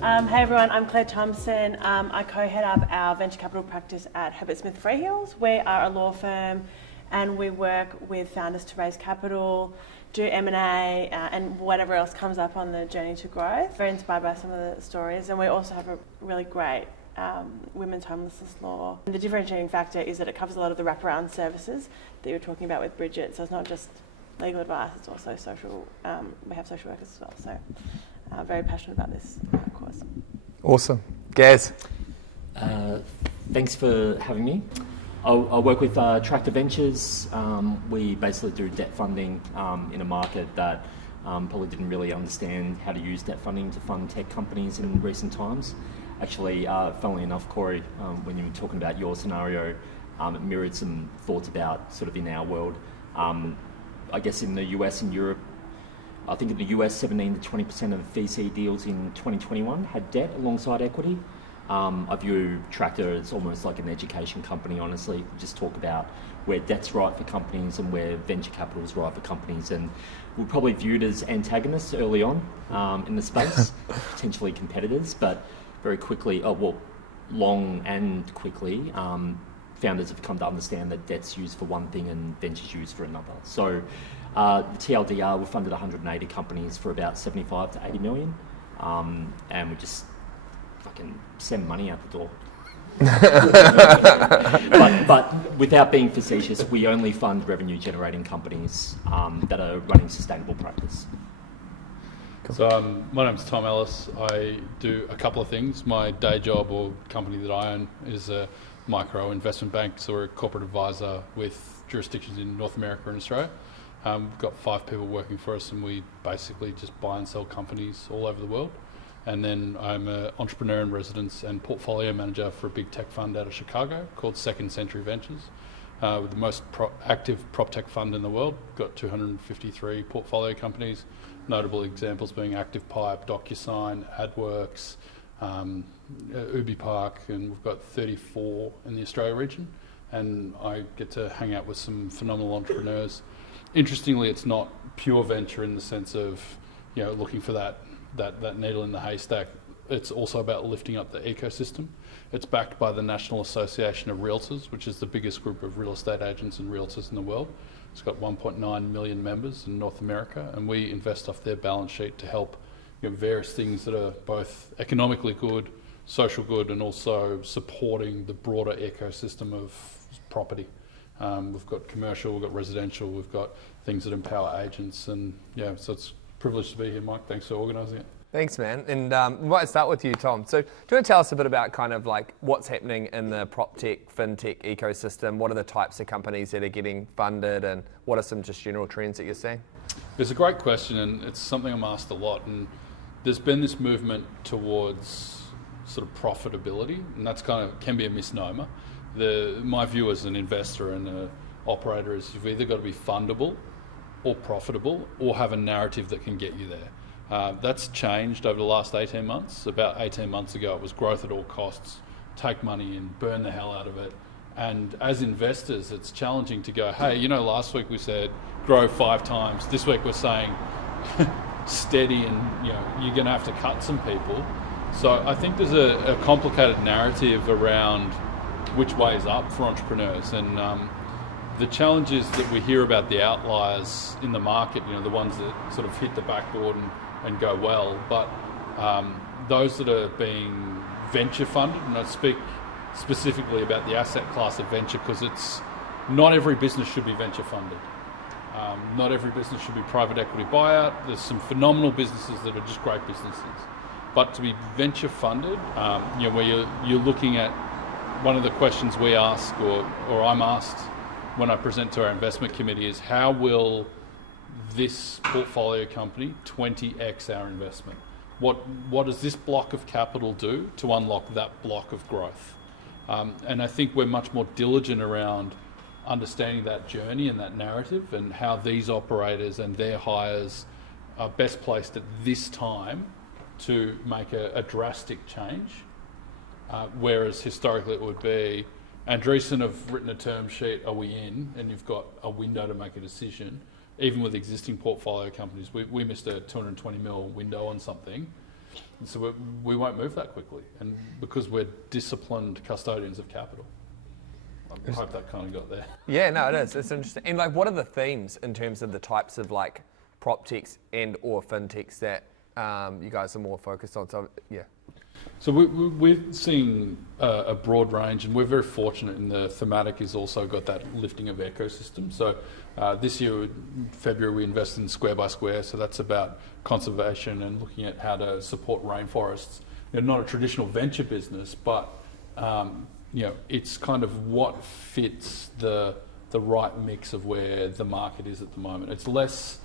Hey everyone, I'm Claire Thompson. I co-head up our venture capital practice at Herbert Smith Freehills. We are a law firm and we work with founders to raise capital, do M&A and whatever else comes up on the journey to growth. Very inspired by some of the stories, and we also have a really great women's homelessness law. And the differentiating factor is that it covers a lot of the wraparound services that you were talking about with Bridget, so it's not just legal advice, it's also social, we have social workers as well, so very passionate about this course. Awesome. Gaz? Thanks for having me. I work with Tractor Ventures. We basically do debt funding in a market that probably didn't really understand how to use debt funding to fund tech companies in recent times. Actually, funnily enough, Corey, when you were talking about your scenario, it mirrored some thoughts about sort of in our world. I guess in the US and Europe, I think in the US, 17 to 20% of VC deals in 2021 had debt alongside equity. I view Tractor as almost like an education company, honestly. Just talk about where debt's right for companies and where venture capital is right for companies. And we're probably viewed as antagonists early on in the space, potentially competitors, but very quickly, long and quickly, founders have come to understand that debt's used for one thing and venture's used for another. So the TLDR, we funded 180 companies for about 75 to 80 million, and we just fucking send money out the door. but without being facetious, we only fund revenue generating companies that are running sustainable practice. So my name's Tom Ellis. I do a couple of things. My day job or company that I own is a micro investment bank, so we're a corporate advisor with jurisdictions in North America and Australia. We've got 5 people working for us, and we basically just buy and sell companies all over the world. And then I'm an entrepreneur in residence and portfolio manager for a big tech fund out of Chicago called Second Century Ventures. With the most active PropTech fund in the world, got 253 portfolio companies, notable examples being ActivePipe, DocuSign, AdWorks, UbiPark, and we've got 34 in the Australia region. And I get to hang out with some phenomenal entrepreneurs. Interestingly, it's not pure venture in the sense of, looking for that needle in the haystack. It's also about lifting up the ecosystem. It's backed by the National Association of Realtors, which is the biggest group of real estate agents and realtors in the world. It's got 1.9 million members in North America, and we invest off their balance sheet to help various things that are both economically good, social good, and also supporting the broader ecosystem of property. We've got commercial, we've got residential, we've got things that empower agents, and so it's a privilege to be here, Mike. Thanks for organising it. Thanks, man. And we might start with you, Tom. So do you want to tell us a bit about kind of like what's happening in the PropTech, FinTech ecosystem? What are the types of companies that are getting funded, and what are some just general trends that you're seeing? It's a great question, and it's something I'm asked a lot. And there's been this movement towards sort of profitability, and that's can be a misnomer. My view as an investor and an operator is you've either got to be fundable or profitable or have a narrative that can get you there. That's changed over the last 18 months. About 18 months ago, it was growth at all costs, take money in, burn the hell out of it. And as investors, it's challenging to go, hey, last week we said grow 5 times. This week we're saying steady, and you're going to have to cut some people. So I think there's a complicated narrative around which way is up for entrepreneurs. And the challenge is that we hear about the outliers in the market, the ones that sort of hit the backboard and go well, but those that are being venture funded, and I speak specifically about the asset class of venture because it's not every business should be venture funded. Not every business should be private equity buyout. There's some phenomenal businesses that are just great businesses. But to be venture funded, where you're looking at one of the questions we ask, or I'm asked when I present to our investment committee, is how will this portfolio company 20x our investment? What does this block of capital do to unlock that block of growth? And I think we're much more diligent around understanding that journey and that narrative and how these operators and their hires are best placed at this time to make a drastic change. Whereas historically it would be, Andreessen have written a term sheet, are we in? And you've got a window to make a decision. Even with existing portfolio companies, we missed a 220 mil window on something. And so we won't move that quickly, and because we're disciplined custodians of capital. I hope that kind of got there. Yeah, no, it is. It's interesting. And like, what are the themes in terms of the types of like prop techs and or fintechs that you guys are more focused on? So yeah. So we're seeing a broad range, and we're very fortunate in the thematic has also got that lifting of ecosystem. So this year, in February, we invested in Square by Square, so that's about conservation and looking at how to support rainforests. Not a traditional venture business, but it's kind of what fits the right mix of where the market is at the moment. It's less.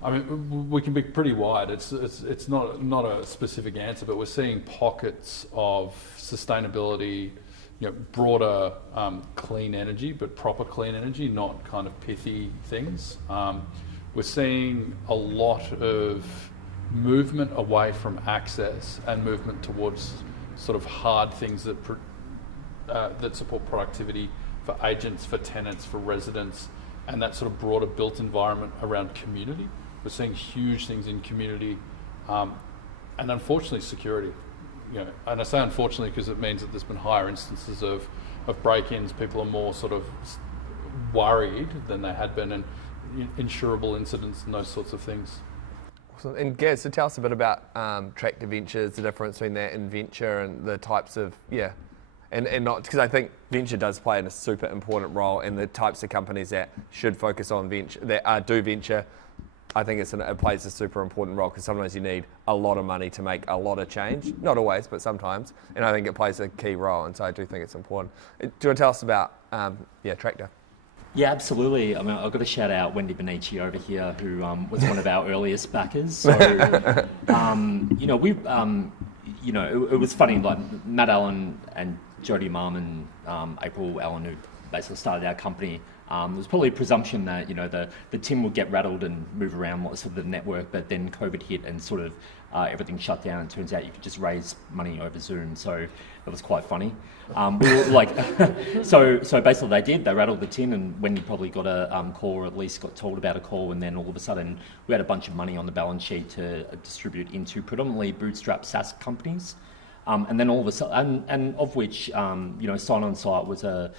I mean, we can be pretty wide. It's not a specific answer, but we're seeing pockets of sustainability, broader clean energy, but proper clean energy, not kind of pithy things. We're seeing a lot of movement away from access and movement towards sort of hard things that support productivity for agents, for tenants, for residents, and that sort of broader built environment around community. We're seeing huge things in community, and unfortunately security. And I say unfortunately because it means that there's been higher instances of break-ins. People are more sort of worried than they had been, and insurable incidents and those sorts of things. Awesome. And Garry, so tell us a bit about Tractor Ventures, the difference between that and venture, and the types of and not because I think venture does play a super important role, and the types of companies that should focus on venture, that do venture. I think it plays a super important role because sometimes you need a lot of money to make a lot of change. Not always, but sometimes. And I think it plays a key role, and so I do think it's important. Do you want to tell us about Tractor? Yeah, absolutely. I mean, I've got to shout out Wendy Benici over here, who was one of our earliest backers. So, it was funny. Like Matt Allen and Jody Marmon, April Allen, who basically started our company. There was probably a presumption that the tin would get rattled and move around sort of the network, but then COVID hit and sort of everything shut down. And it turns out you could just raise money over Zoom, so that was quite funny. We were like, so basically they rattled the tin, and Wendy probably got a call, or at least got told about a call, and then all of a sudden we had a bunch of money on the balance sheet to distribute into predominantly bootstrap SaaS companies. And then all of a sudden, and of which, Sign On Site was a,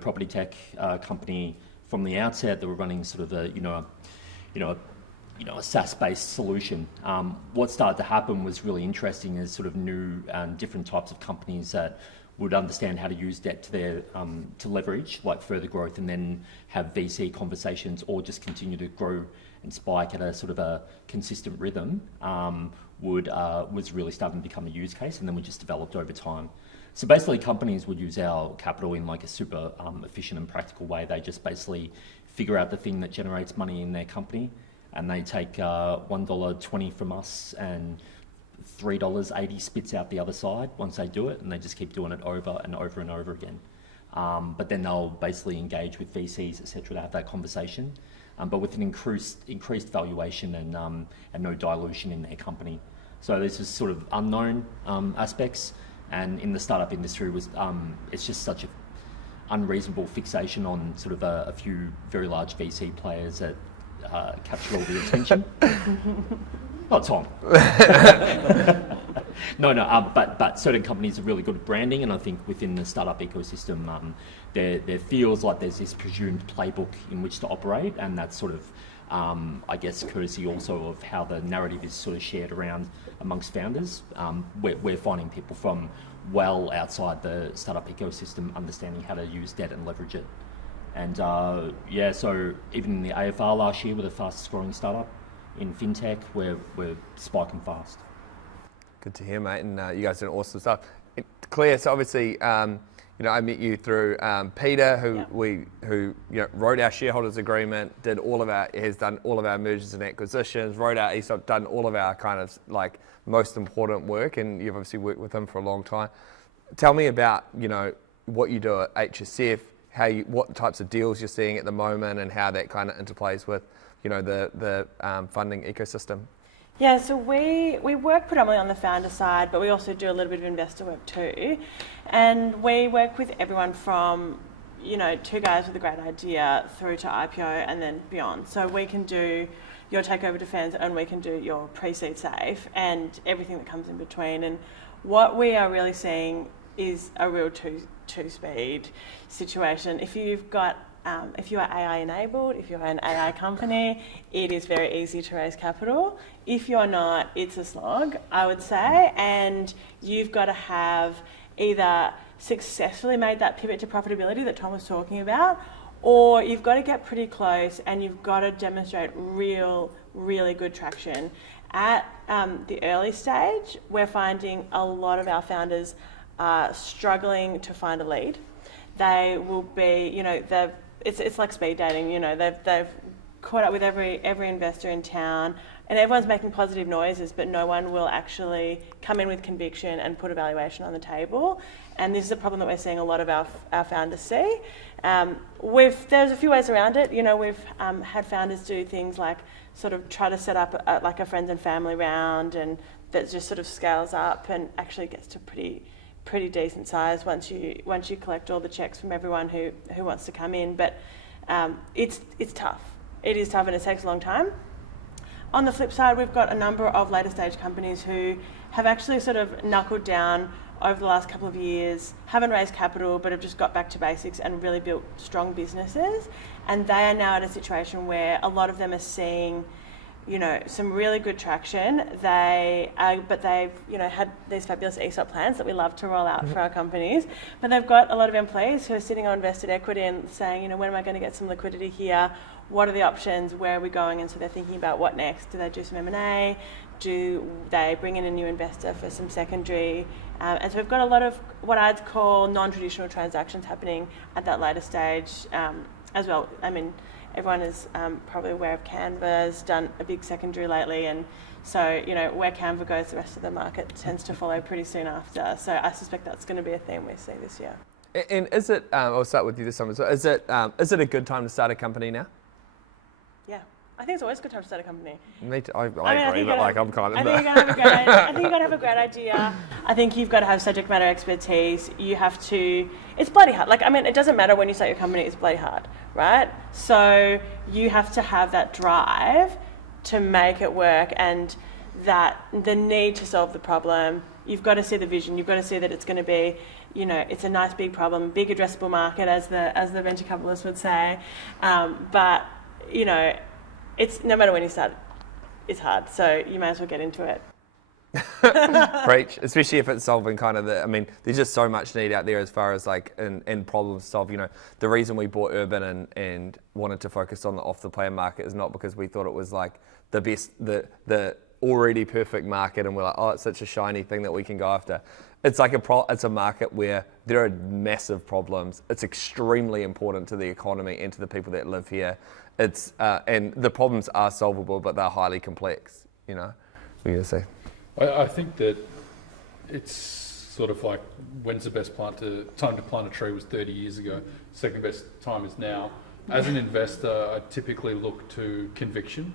property tech company from the outset that were running sort of a SaaS-based solution. What started to happen was really interesting as sort of new and different types of companies that would understand how to use debt to leverage like further growth, and then have VC conversations, or just continue to grow and spike at a sort of a consistent rhythm. Was really starting to become a use case, and then we just developed over time. So basically companies would use our capital in like a super efficient and practical way. They just basically figure out the thing that generates money in their company, and they take $1.20 from us and $3.80 spits out the other side once they do it, and they just keep doing it over and over and over again. But then they'll basically engage with VCs, etc., to have that conversation, but with an increased valuation and no dilution in their company. So this is sort of unknown aspects, and in the startup industry was it's just such an unreasonable fixation on sort of a few very large VC players that capture all the attention. Not Tom. No, but certain companies are really good at branding, and I think within the startup ecosystem, there feels like there's this presumed playbook in which to operate, and that's sort of, I guess, courtesy also of how the narrative is sort of shared around amongst founders. We're finding people from well outside the startup ecosystem understanding how to use debt and leverage it. And so even in the AFR last year, we're the fastest growing startup in FinTech. We're spiking fast. Good to hear, mate, and you guys are doing awesome stuff. Claire, so obviously, I met you through Peter, who wrote our shareholders agreement, has done all of our mergers and acquisitions, wrote our ESOP, done all of our kind of like most important work, and you've obviously worked with him for a long time. Tell me about what you do at HSF, what types of deals you're seeing at the moment, and how that kind of interplays with the funding ecosystem. Yeah, so we work predominantly on the founder side, but we also do a little bit of investor work too. And we work with everyone from, two guys with a great idea through to IPO and then beyond. So we can do your takeover defence, and we can do your pre-seed safe and everything that comes in between. And what we are really seeing is a real two-speed situation. If you've got if you are AI enabled, if you're an AI company, it is very easy to raise capital. If you're not, it's a slog, I would say, and you've got to have either successfully made that pivot to profitability that Tom was talking about, or you've got to get pretty close and you've got to demonstrate really good traction. At the early stage, we're finding a lot of our founders are struggling to find a lead. They will be, it's like speed dating, they've caught up with every investor in town, and everyone's making positive noises, but no one will actually come in with conviction and put a valuation on the table. And this is a problem that we're seeing a lot of our founders see. There's a few ways around it. We've had founders do things like sort of try to set up like a friends and family round, and that just sort of scales up and actually gets to pretty decent size once you collect all the checks from everyone who wants to come in. But it's tough. It is tough, and it takes a long time. On the flip side, we've got a number of later stage companies who have actually sort of knuckled down over the last couple of years, haven't raised capital, but have just got back to basics and really built strong businesses. And they are now in a situation where a lot of them are seeing some really good traction. But they've had these fabulous ESOP plans that we love to roll out for our companies. But they've got a lot of employees who are sitting on invested equity and saying, when am I going to get some liquidity here? What are the options? Where are we going? And so they're thinking about what next. Do they do some M&A? Do they bring in a new investor for some secondary? And so we've got a lot of what I'd call non-traditional transactions happening at that later stage as well. I mean, everyone is probably aware of Canva's done a big secondary lately, and so where Canva goes, the rest of the market tends to follow pretty soon after. So I suspect that's going to be a theme we see this year. And is it? I'll start with you this time as well. Is it a good time to start a company now? Yeah, I think it's always a good time to start a company. Me too. I agree, but I'm kind of. I think you've got to have a great idea. I think you've got to have subject matter expertise. You have to. It's bloody hard. It doesn't matter when you start your company. It's bloody hard, right? So you have to have that drive to make it work, and the need to solve the problem. You've got to see the vision. You've got to see that it's going to be, it's a nice big problem, big addressable market, as the venture capitalists would say. But it's no matter when you start, it's hard. So you may as well get into it. Preach, especially if it's solving kind of there's just so much need out there as far as in problem solve. The reason we bought Urban and wanted to focus on the off the plan market is not because we thought it was like the best, the already perfect market, and we're like, oh, it's such a shiny thing that we can go after. It's like it's a market where there are massive problems. It's extremely important to the economy and to the people that live here. It's and the problems are solvable, but they're highly complex. What are you gonna say? I think that it's sort of like, when's the best time to plant a tree was 30 years ago. Second best time is now. As an investor, I typically look to conviction.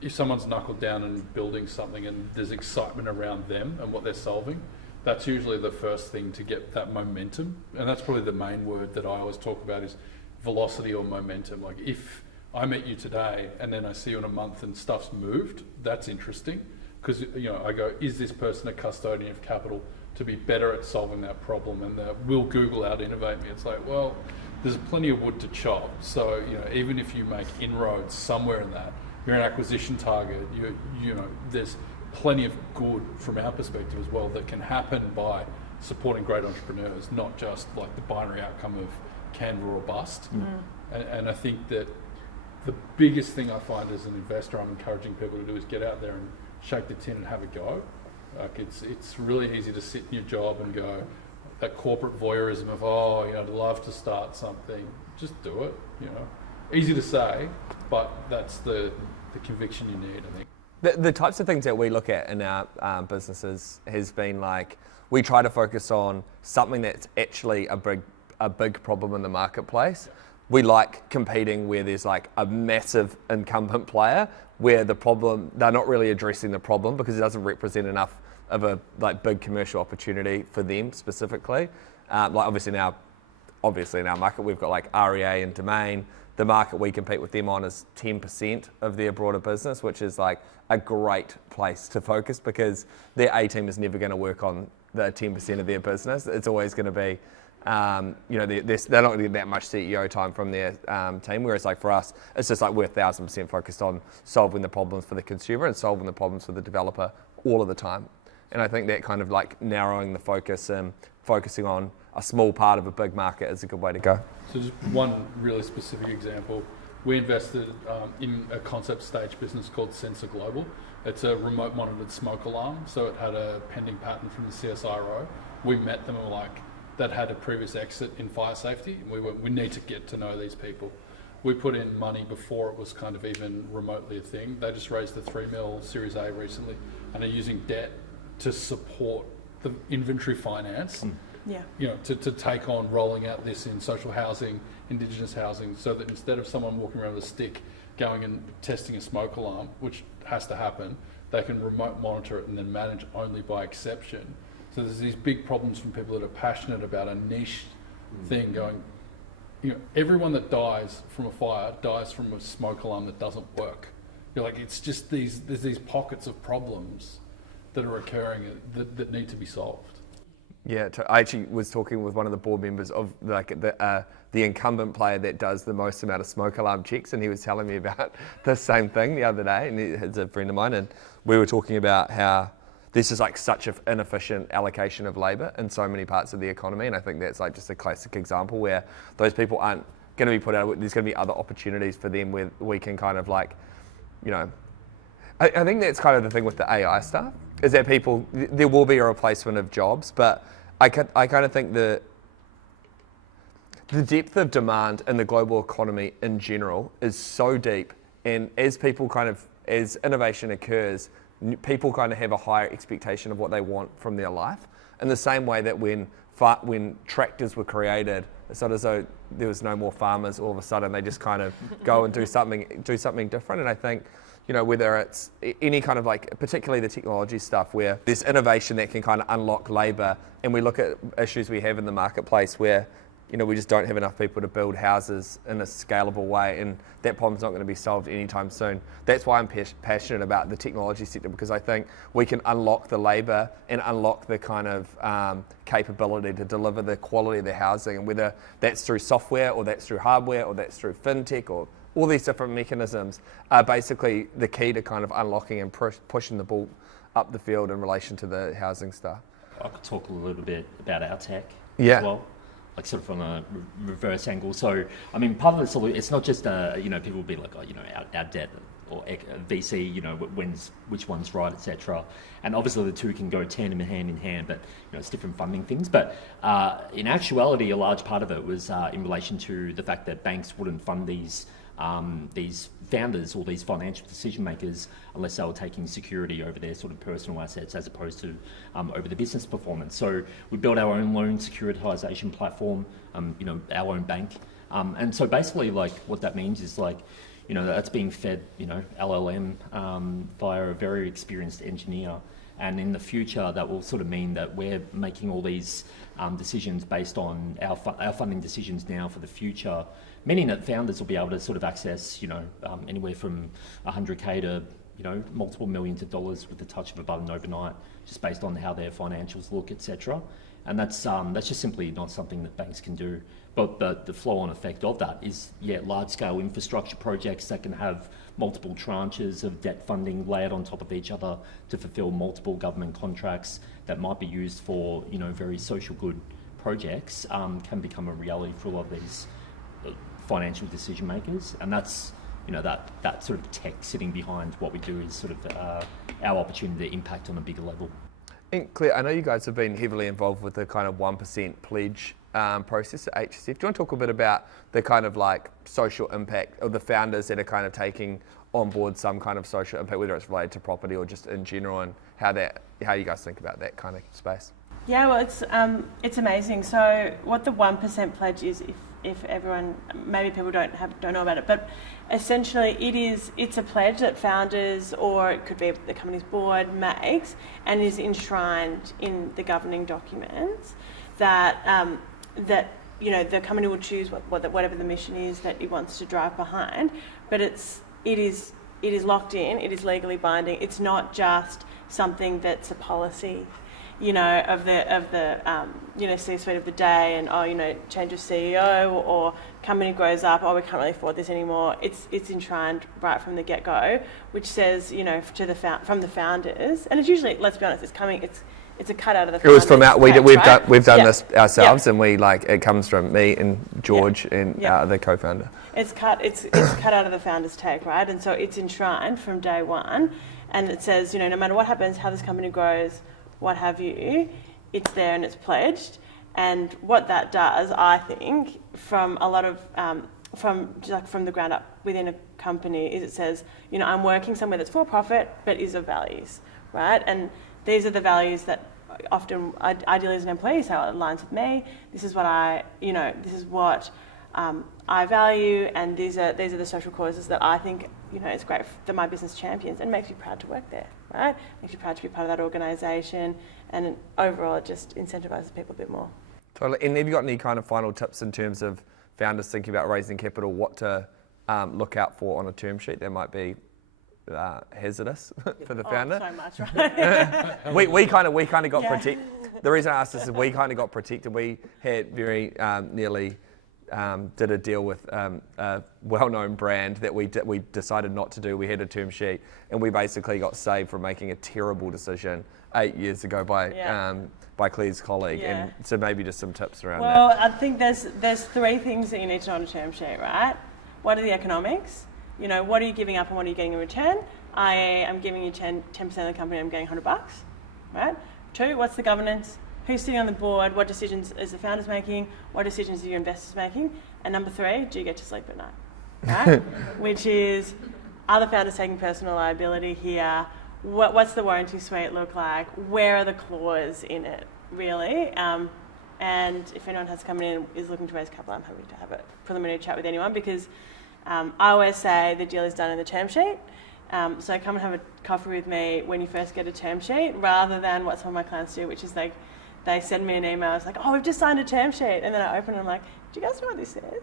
If someone's knuckled down and building something and there's excitement around them and what they're solving, that's usually the first thing to get that momentum. And that's probably the main word that I always talk about is velocity or momentum. Like, if I met you today and then I see you in a month and stuff's moved, that's interesting. Because I go, is this person a custodian of capital to be better at solving that problem? And will Google out innovate me? It's like, well, there's plenty of wood to chop. So even if you make inroads somewhere in that, you're an acquisition target. There's plenty of good from our perspective as well that can happen by supporting great entrepreneurs, not just like the binary outcome of Canva or bust. And I think that the biggest thing I find as an investor, I'm encouraging people to do is get out there and shake the tin and have a go. Like, it's really easy to sit in your job and go, that corporate voyeurism of, I'd love to start something. Just do it. Easy to say, but that's the conviction you need, I think. The types of things that we look at in our businesses has been like, we try to focus on something that's actually a big problem in the marketplace. We like competing where there's like a massive incumbent player where they're not really addressing the problem because it doesn't represent enough of a big commercial opportunity for them specifically. Obviously now obviously in our market we've got like REA and Domain. The market we compete with them on is 10% of their broader business, which is like a great place to focus because their A team is never going to work on the 10% of their business. It's always going to be, they're not going to get that much CEO time from their team. Whereas like for us, it's just like we're 1,000% focused on solving the problems for the consumer and solving the problems for the developer all of the time. And I think that kind of like narrowing the focus and focusing on a small part of a big market is a good way to go. So just one really specific example. We invested in a concept stage business called Sensor Global. It's a remote monitored smoke alarm. So it had a pending patent from the CSIRO. We met them and were like, that had a previous exit in fire safety. And we need to get to know these people. We put in money before it was kind of even remotely a thing. They just raised the 3 mil Series A recently and are using debt to support the inventory finance. Yeah. To take on rolling out this in social housing, Indigenous housing, so that instead of someone walking around with a stick going and testing a smoke alarm, which has to happen, they can remote monitor it and then manage only by exception. So there's these big problems from people that are passionate about a niche thing going, everyone that dies from a fire dies from a smoke alarm that doesn't work. You're like, it's just there's these pockets of problems that are occurring that need to be solved. Yeah, I actually was talking with one of the board members of like the incumbent player that does the most amount of smoke alarm checks, and he was telling me about the same thing the other day, and he's a friend of mine, and we were talking about how this is like such an inefficient allocation of labour in so many parts of the economy, and I think that's like just a classic example where those people aren't going to be put out, there's going to be other opportunities for them where we can kind of like, I think that's kind of the thing with the AI stuff, is that there will be a replacement of jobs, but I kind of think the depth of demand in the global economy in general is so deep, and as innovation occurs, people kind of have a higher expectation of what they want from their life. In the same way that when tractors were created, it's not as though there was no more farmers. All of a sudden, they just kind of go and do something different. And I think, whether it's any kind of like, particularly the technology stuff, where there's innovation that can kind of unlock labour, and we look at issues we have in the marketplace where, we just don't have enough people to build houses in a scalable way, and that problem's not going to be solved anytime soon. That's why I'm passionate about the technology sector, because I think we can unlock the labour and unlock the kind of capability to deliver the quality of the housing, and whether that's through software or that's through hardware or that's through fintech or all these different mechanisms are basically the key to kind of unlocking and pushing the ball up the field in relation to the housing stuff. I could talk a little bit about our tech as well, like sort of from a reverse angle. So, I mean, part of the solution, it's not just, people will be like, our debt or VC, which one's right, etc. And obviously the two can go hand in hand, but it's different funding things. But in actuality, a large part of it was in relation to the fact that banks wouldn't fund these founders or these financial decision makers unless they were taking security over their sort of personal assets as opposed to over the business performance. So we built our own loan securitization platform, our own bank. And so basically like what that means is like, that's being fed, LLM via a very experienced engineer. And in the future, that will sort of mean that we're making all these decisions based on our funding decisions now for the future, meaning that founders will be able to sort of access, anywhere from 100K to, multiple millions of dollars with the touch of a button overnight, just based on how their financials look, etc. And that's just simply not something that banks can do. But the flow-on effect of that is, large-scale infrastructure projects that can have multiple tranches of debt funding layered on top of each other to fulfill multiple government contracts that might be used for, very social good projects, can become a reality for a lot of these financial decision makers. And that's, that sort of tech sitting behind what we do is sort of our opportunity to impact on a bigger level. And Claire, I know you guys have been heavily involved with the kind of 1% pledge process at HSF. Do you want to talk a bit about the kind of like social impact of the founders that are kind of taking on board some kind of social impact, whether it's related to property or just in general, and how you guys think about that kind of space? Yeah, well, it's amazing. So what the 1% pledge is, if everyone, maybe people don't know about it, but essentially it's a pledge that founders, or it could be the company's board, makes and is enshrined in the governing documents that the company will choose whatever the mission is that it wants to drive behind, but it is locked in, it is legally binding. It's not just something that's a policy, of the C-suite of the day, and change of CEO or company grows up, we can't really afford this anymore. It's enshrined right from the get-go, which says, from the founders, and it's usually, let's be honest, it's a cut out of the. It was from out. We've done this ourselves, Yeah. and it comes from me and George and the co-founder. It's cut out of the founder's take, right? And so it's enshrined from day one, and it says, no matter what happens, how this company grows, what have you, it's there and it's pledged. And what that does, I think, from a lot of from the ground up within a company, is it says, I'm working somewhere that's for profit but is of values, right? And these are the values that often, ideally as an employee, how it aligns with me. This is what I value, and these are the social causes that I think, it's great that my business champions, and makes you proud to work there, right? Makes you proud to be part of that organisation, and overall it just incentivises people a bit more. Totally. And have you got any kind of final tips in terms of founders thinking about raising capital, what to look out for on a term sheet that might be hazardous for the founder? So much, right? we kind of got protected. The reason I asked this is we kind of got protected. We had very nearly did a deal with a well-known brand that we decided not to do. We had a term sheet, and we basically got saved from making a terrible decision 8 years ago by Claire's colleague. Yeah. And so maybe just some tips around Well, that. I think there's three things that you need to know on a term sheet, right? What are the economics? What are you giving up and what are you getting in return? I.e., I'm giving you 10% of the company, I'm getting $100, right? 2, what's the governance? Who's sitting on the board? What decisions is the founders making? What decisions are your investors making? And number 3, do you get to sleep at night, right? Which is, are the founders taking personal liability here? What's the warranty suite look like? Where are the clauses in it, really? And if anyone has come in and is looking to raise capital, I'm happy to have a preliminary chat with anyone, because I always say the deal is done in the term sheet. So come and have a coffee with me when you first get a term sheet, rather than what some of my clients do, which is they send me an email. It's like, we've just signed a term sheet, and then I open it and I'm like, do you guys know what this is?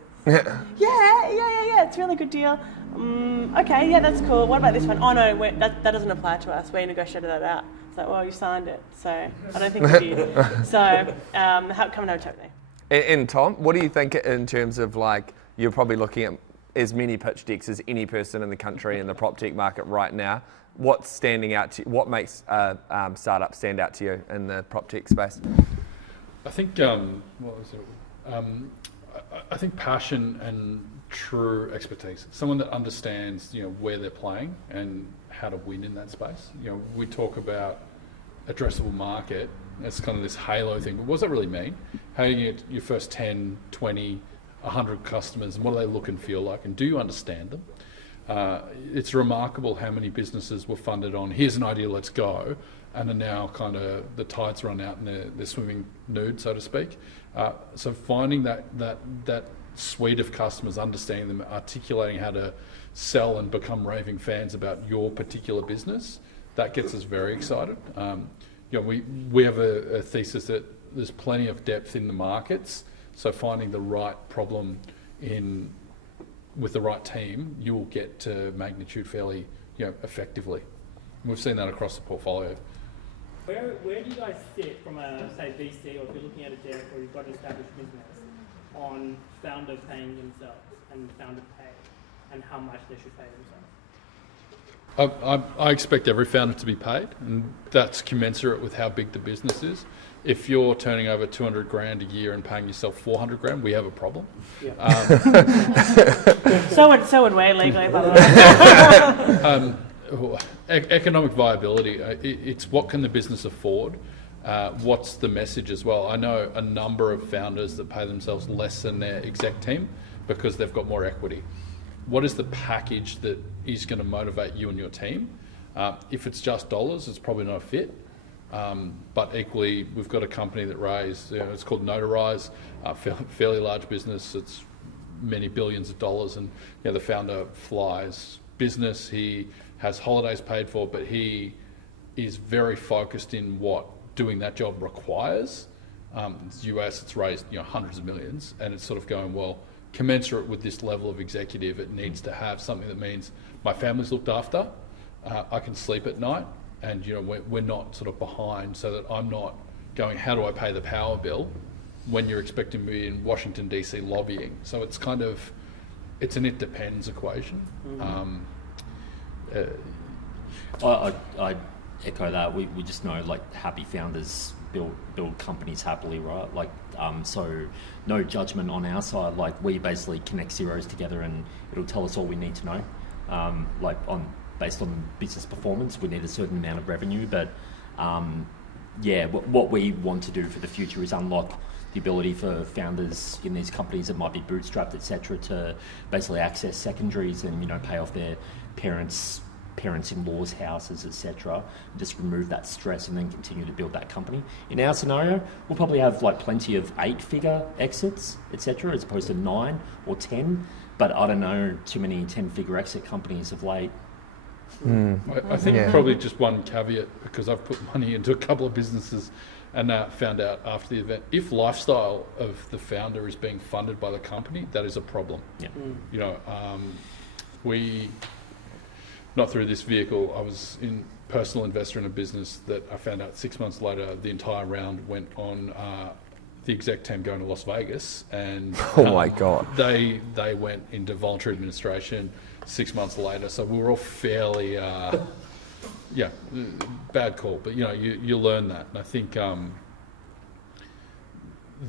Yeah. It's a really good deal. Okay, yeah, that's cool. What about this one? Oh no, that doesn't apply to us. We negotiated that out. It's like, well, you signed it, so I don't think you did. So come and have a chat with me. And Tom, what do you think in terms of you're probably looking at as many pitch decks as any person in the country in the PropTech market right now? What's standing out to you? What makes a startup stand out to you in the PropTech space? I think I think passion and true expertise. Someone that understands where they're playing and how to win in that space. We talk about addressable market. It's kind of this halo thing, but what does that really mean? How do you get your first 10, 20, 100 customers, and what do they look and feel like, and do you understand them? It's remarkable how many businesses were funded on, here's an idea, let's go, and are now kind of the tides run out and they're swimming nude, so to speak. So finding that suite of customers, understanding them, articulating how to sell and become raving fans about your particular business, that gets us very excited. We have a thesis that there's plenty of depth in the markets, so finding the right problem with the right team, you'll get to magnitude fairly effectively. And we've seen that across the portfolio. Where do you guys sit from a, say, VC, or if you're looking at a deck or you've got an established business, on founder paying themselves and founder pay, and how much they should pay themselves? I expect every founder to be paid, and that's commensurate with how big the business is. If you're turning over 200 grand a year and paying yourself 400 grand, we have a problem. Yeah. So would we legally, by the way. Economic viability, it's what can the business afford? What's the message as well? I know a number of founders that pay themselves less than their exec team because they've got more equity. What is the package that is going to motivate you and your team? If it's just dollars, it's probably not a fit. But equally, we've got a company that raised, it's called Notarize, fairly large business. It's many billions of dollars, and the founder flies business. He has holidays paid for, but he is very focused in what doing that job requires. It's US, it's raised hundreds of millions, and it's sort of going, well, commensurate with this level of executive, it needs to have something that means my family's looked after, I can sleep at night, and we're not sort of behind, so that I'm not going, how do I pay the power bill when you're expecting me in Washington DC lobbying? So it's kind of, it's an it depends equation. I echo that. We just know like happy founders build companies happily, right? Like so no judgment on our side. Like we basically connect zeros together and it'll tell us all we need to know. Based on business performance, we need a certain amount of revenue, but what we want to do for the future is unlock the ability for founders in these companies that might be bootstrapped, etc., to basically access secondaries and pay off their parents-in-law's houses, etc. Just remove that stress and then continue to build that company. In our scenario, we'll probably have like plenty of 8-figure exits, etc., as opposed to 9 or 10. But I don't know too many 10-figure exit companies of late. I think probably just one caveat, because I've put money into a couple of businesses and found out after the event, if lifestyle of the founder is being funded by the company, that is a problem. Yeah. We, not through this vehicle, I was in personal investor in a business that I found out 6 months later the entire round went on the exec team going to Las Vegas, and Oh my God. they went into voluntary administration 6 months later. So we were all fairly bad call, but you learn that, and I think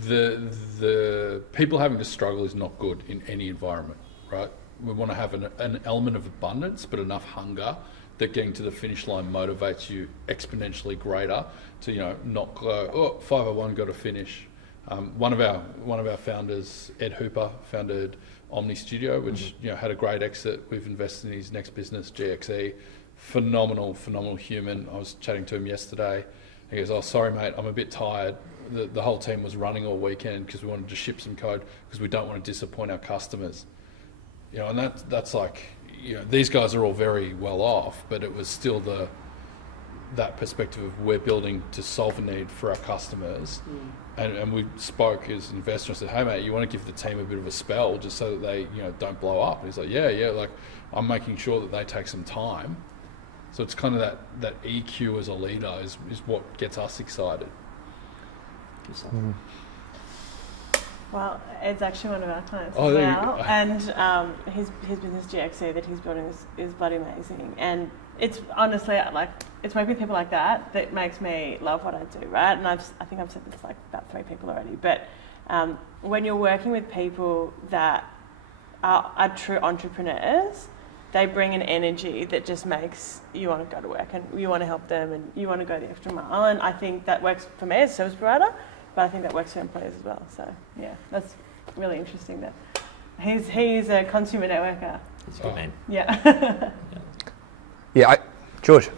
the people having to struggle is not good in any environment, right? We want to have an element of abundance, but enough hunger that getting to the finish line motivates you exponentially greater to not go, 501 got to finish. One of our founders, Ed Hooper, founded Omni Studio, which had a great exit. We've invested in his next business, GXE. Phenomenal human. I was chatting to him yesterday. He goes, "Oh, sorry, mate, I'm a bit tired. The whole team was running all weekend because we wanted to ship some code because we don't want to disappoint our customers." And that's like, these guys are all very well off, but it was still that perspective of we're building to solve a need for our customers. And we spoke as investors and said, "Hey mate, you want to give the team a bit of a spell just so that they don't blow up?" And he's like, yeah, like I'm making sure that they take some time. So it's kind of that EQ as a leader is what gets us excited. Well, Ed's actually one of our clients Oh, as there you well, go. and his business GXE that he's building is bloody amazing. And it's honestly like it's working with people like that makes me love what I do, right? And I think I've said this like about 3 people already, but when you're working with people that are true entrepreneurs, they bring an energy that just makes you want to go to work and you want to help them and you want to go the extra mile. And I think that works for me as a service provider, but I think that works for employees as well. So yeah, that's really interesting that he's a consumer networker. It's a good man. Yeah. George.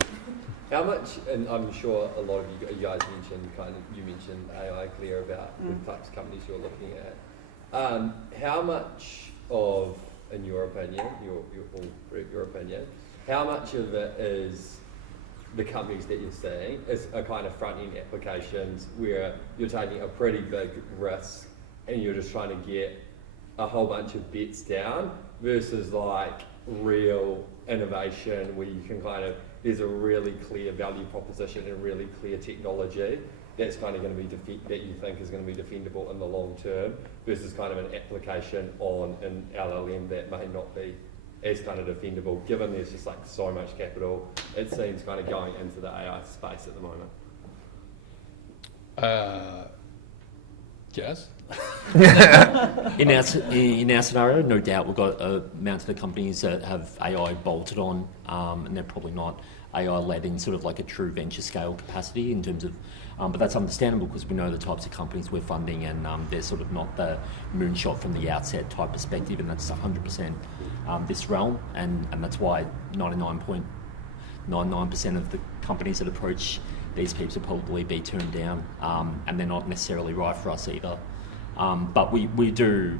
How much, and I'm sure a lot of you guys mentioned AI clear about the types of companies you're looking at. How much of, in your opinion, your opinion, how much of it is the companies that you're seeing is a kind of front-end applications where you're taking a pretty big risk and you're just trying to get a whole bunch of bets down versus like real innovation where you can there's a really clear value proposition and really clear technology that's kind of going to be that you think is going to be defendable in the long term versus kind of an application on an LLM that may not be as kind of defendable, given there's just like so much capital, it seems kind of going into the AI space at the moment. Jazz? In our scenario, no doubt we've got a amount of the companies that have AI bolted on, and they're probably not AI-led in sort of like a true venture scale capacity in terms of, but that's understandable because we know the types of companies we're funding and they're sort of not the moonshot from the outset type perspective, and that's 100% this realm, and that's why 99.99% of the companies that approach these peeps will probably be turned down, and they're not necessarily right for us either. But we do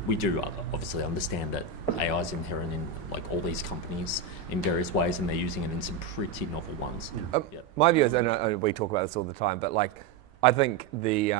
obviously understand that AI is inherent in like all these companies in various ways, and they're using it in some pretty novel ones. My view is, and we talk about this all the time, but like I think the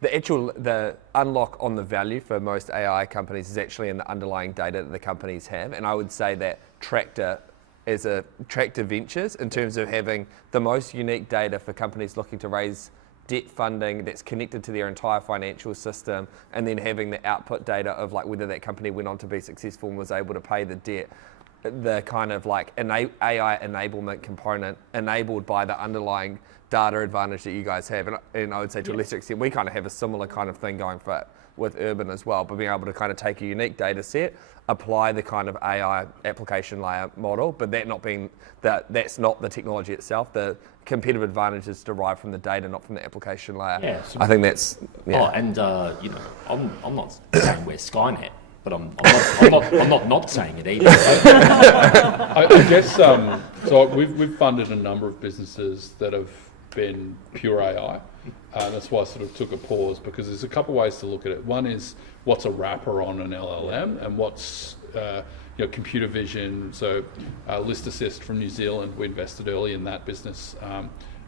the unlock on the value for most AI companies is actually in the underlying data that the companies have. And I would say that Tractor Ventures, in terms of having the most unique data for companies looking to raise debt funding that's connected to their entire financial system, and then having the output data of like whether that company went on to be successful and was able to pay the debt, the kind of like AI enablement component enabled by the underlying data advantage that you guys have. And I would say to a lesser extent, we kind of have a similar kind of thing going for with Urban as well, but being able to kind of take a unique data set, apply the kind of AI application layer model, but that's not the technology itself. The competitive advantage is derived from the data, not from the application layer. Yeah, so I think that's, yeah. Oh, and I'm not saying we're Skynet, but I'm not saying it either. I guess so. We've funded a number of businesses that have been pure AI. That's why I sort of took a pause, because there's a couple ways to look at it. One is what's a wrapper on an LLM, and what's computer vision. So List Assist from New Zealand, we invested early in that business,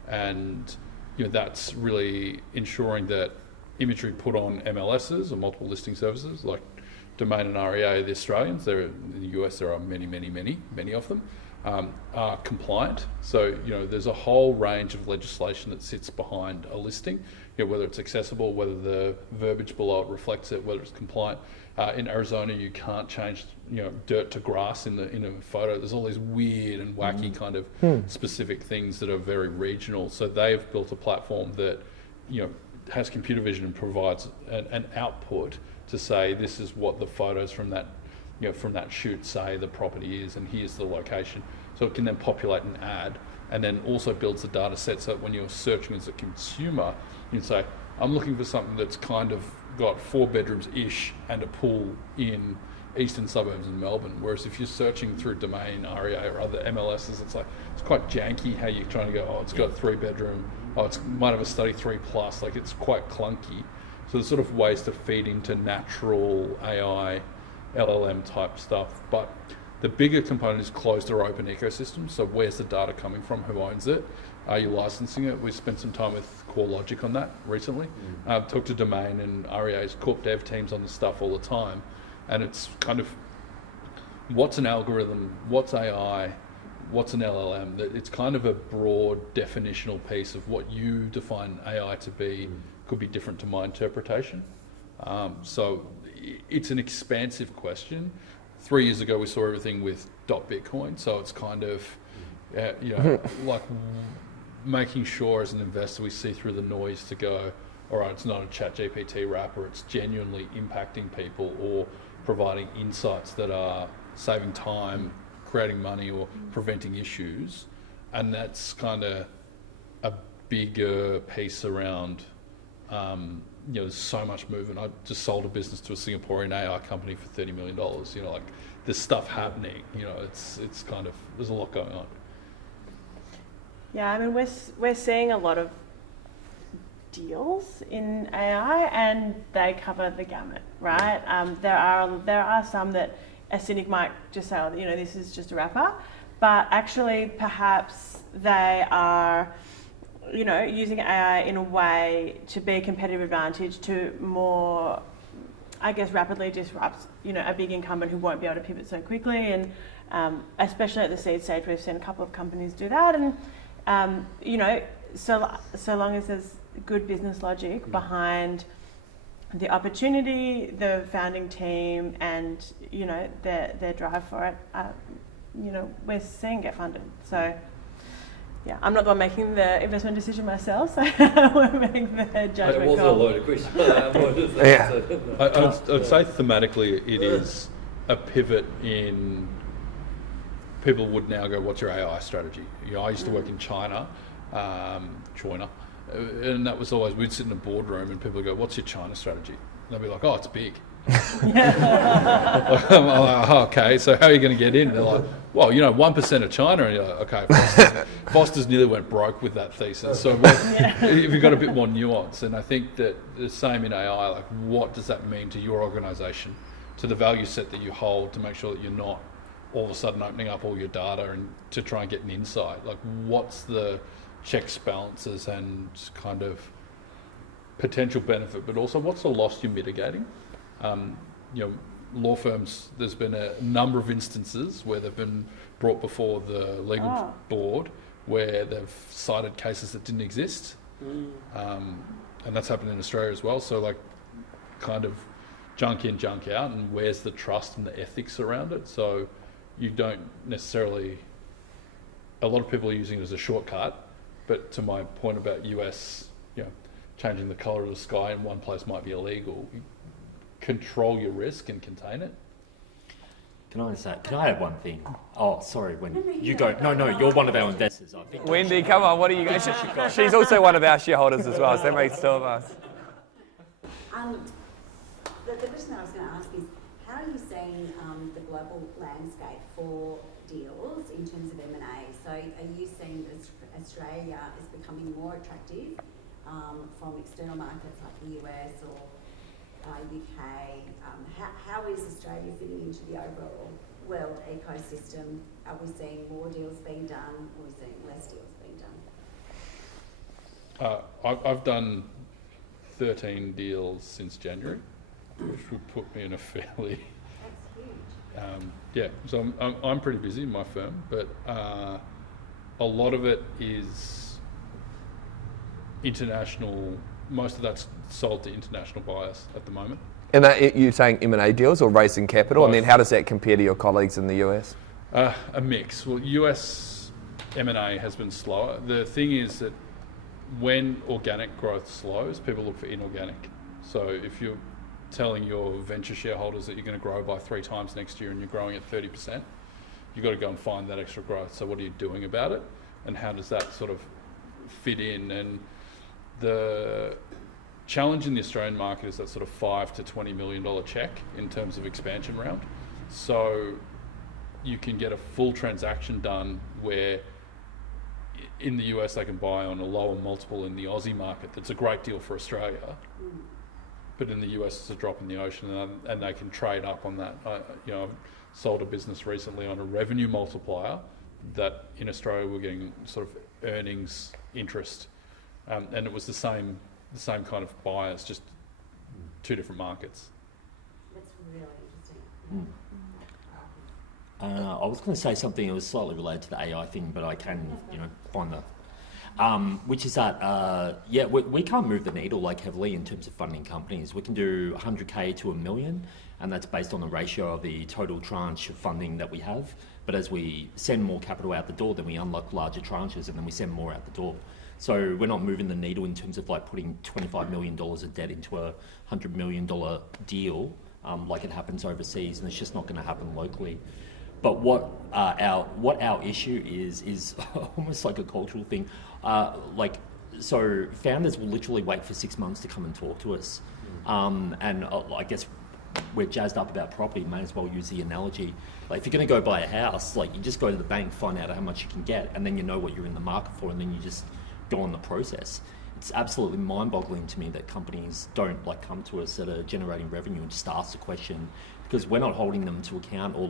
and that's really ensuring that imagery put on MLSs or multiple listing services like Domain and REA, the Australians, in the US there are many of them, are compliant. So there's a whole range of legislation that sits behind a listing, whether it's accessible, whether the verbiage below it reflects it, whether it's compliant. In Arizona, you can't change dirt to grass in a photo. There's all these weird and wacky kind of specific things that are very regional. So they've built a platform that has computer vision and provides an output to say this is what the photos from that shoot say the property is, and here's the location. So it can then populate an ad, and then also builds a data set so that when you're searching as a consumer, you can say, I'm looking for something that's kind of got 4 bedrooms-ish and a pool in eastern suburbs in Melbourne. Whereas if you're searching through Domain, REA or other MLSs, it's quite janky how you're trying to go, it's got 3-bedroom, it might have a study 3+, like it's quite clunky. So there's sort of ways to feed into natural AI, LLM type stuff. But the bigger component is closed or open ecosystems. So where's the data coming from? Who owns it? Are you licensing it? We spent some time with CoreLogic on that recently. Talked to Domain and REA's corp dev teams on this stuff all the time. And it's kind of, what's an algorithm? What's AI? What's an LLM? It's kind of a broad definitional piece of what you define AI to be. Could be different to my interpretation. So it's an expansive question. 3 years ago, we saw everything with .Bitcoin. So it's kind of, like making sure as an investor we see through the noise to go, all right, it's not a ChatGPT wrapper, it's genuinely impacting people or providing insights that are saving time, creating money, or preventing issues. And that's kind of a bigger piece around, there's so much movement. I just sold a business to a Singaporean AI company for $30 million. Like there's stuff happening, it's kind of, there's a lot going on. Yeah, I mean, we're seeing a lot of deals in AI, and they cover the gamut, right? There are some that a cynic might just say, this is just a wrapper, but actually perhaps they are, using AI in a way to be a competitive advantage to more, I guess, rapidly disrupt, a big incumbent who won't be able to pivot so quickly. And especially at the seed stage, we've seen a couple of companies do that. And so long as there's good business logic behind the opportunity, the founding team, and their drive for it, we're seeing get funded. So yeah, I'm not the one making the investment decision myself, so we're making the judgment It wasn't a call. loaded question. I'd say thematically it is a pivot in, people would now go, what's your AI strategy? I used to work in China, and that was always, we'd sit in a boardroom and people would go, what's your China strategy? And they'd be like, oh, it's big. I'm like, okay, so how are you going to get in? And they're like, well, 1% of China. And you're like, okay, Foster's nearly went broke with that thesis. So we've got a bit more nuance. And I think that the same in AI, like what does that mean to your organisation, to the value set that you hold, to make sure that you're not all of a sudden opening up all your data and to try and get an insight? Like what's the checks, balances, and kind of potential benefit, but also what's the loss you're mitigating. Law firms, there's been a number of instances where they've been brought before the legal board where they've cited cases that didn't exist. And that's happened in Australia as well. So like kind of junk in, junk out, and where's the trust and the ethics around it? So you don't necessarily, a lot of people are using it as a shortcut, but to my point about US, changing the colour of the sky in one place might be illegal. You control your risk and contain it. Can I add one thing? Oh, sorry, Wendy. You go. No, you're one of our investors. I think. Wendy, come on, what are you guys? She's also one of our shareholders as well, so that makes two of us. The question I was going to ask is, how are you seeing the global landscape for deals in terms of M&A? So are you seeing that Australia is becoming more attractive from external markets like the US or UK? How is Australia fitting into the overall world ecosystem? Are we seeing more deals being done, or are we seeing less deals being done? I've done 13 deals since January, which would put me in a fairly... That's huge. So I'm pretty busy in my firm, but a lot of it is international. Most of that's sold to international buyers at the moment. And that, you're saying M&A deals or raising capital? Both. And then how does that compare to your colleagues in the US? A mix. Well, US M&A has been slower. The thing is that when organic growth slows, people look for inorganic. So if you're telling your venture shareholders that you're going to grow by 3 times next year and you're growing at 30%, you've got to go and find that extra growth. So what are you doing about it? And how does that sort of fit in? And the challenge in the Australian market is that sort of $5 to $20 million check in terms of expansion round. So you can get a full transaction done where in the US they can buy on a lower multiple in the Aussie market. That's a great deal for Australia. But in the US it's a drop in the ocean, and they can trade up on that. I've sold a business recently on a revenue multiplier that in Australia we're getting sort of earnings interest. And it was the same kind of buyers, just 2 different markets. That's really interesting. I was going to say something that was slightly related to the AI thing, but I can, find the... which is that, we can't move the needle like heavily in terms of funding companies. We can do 100K to $1 million, and that's based on the ratio of the total tranche of funding that we have. But as we send more capital out the door, then we unlock larger tranches, and then we send more out the door. So we're not moving the needle in terms of like putting $25 million of debt into a $100 million deal like it happens overseas, and it's just not going to happen locally. But what our issue is almost like a cultural thing. So founders will literally wait for 6 months to come and talk to us. And I guess we're jazzed up about property, may as well use the analogy. Like if you're going to go buy a house, like you just go to the bank, find out how much you can get, and then you know what you're in the market for, and then you just go on the process. It's absolutely mind-boggling to me that companies don't come to us that are generating revenue and just ask the question, because we're not holding them to account or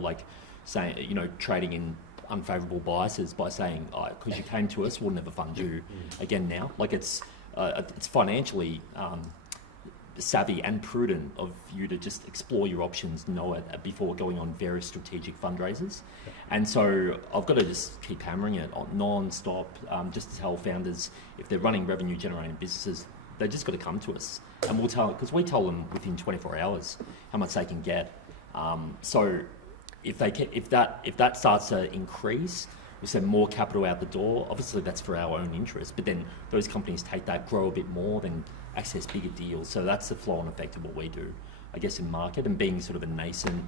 saying, trading in unfavourable biases by saying, because you came to us, we'll never fund you again now. It's financially savvy and prudent of you to just explore your options, know it before going on various strategic fundraisers. And so I've got to just keep hammering it non-stop, just to tell founders, if they're running revenue generating businesses, they just got to come to us, and we'll tell, because we tell them within 24 hours how much they can get. So if that starts to increase, we send more capital out the door. Obviously that's for our own interest, but then those companies take that, grow a bit more, then access bigger deals. So that's the flow-on effect of what we do, I guess, in market, and being sort of a nascent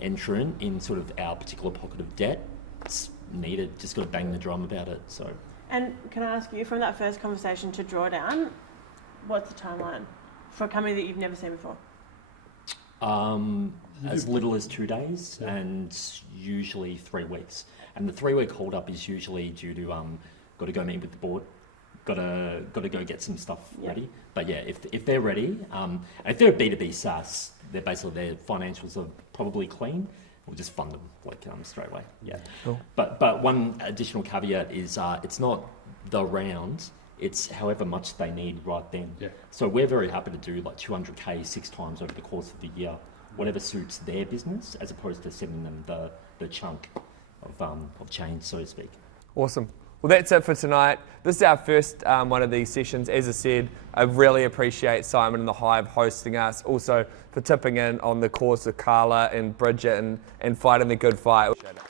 entrant in sort of our particular pocket of debt. It's needed, just got to bang the drum about it. So. And can I ask you, from that first conversation to drawdown, what's the timeline for a company that you've never seen before? As little as 2 days, and usually 3 weeks. And the 3-week hold up is usually due to got to go meet with the board, got to go get some stuff ready. But yeah, if they're ready, and if they're a B2B SaaS, they're basically, their financials are probably clean. We'll just fund them straight away. Yeah. Cool. But one additional caveat is it's not the round, It's however much they need right then. Yeah. So we're very happy to do like 200K 6 times over the course of the year, whatever suits their business, as opposed to sending them the chunk of change, so to speak. Awesome. Well, that's it for tonight. This is our first one of these sessions. As I said, I really appreciate Simon and the Hive hosting us, also for tipping in on the cause of Carla and Bridget and fighting the good fight. Appreciate it.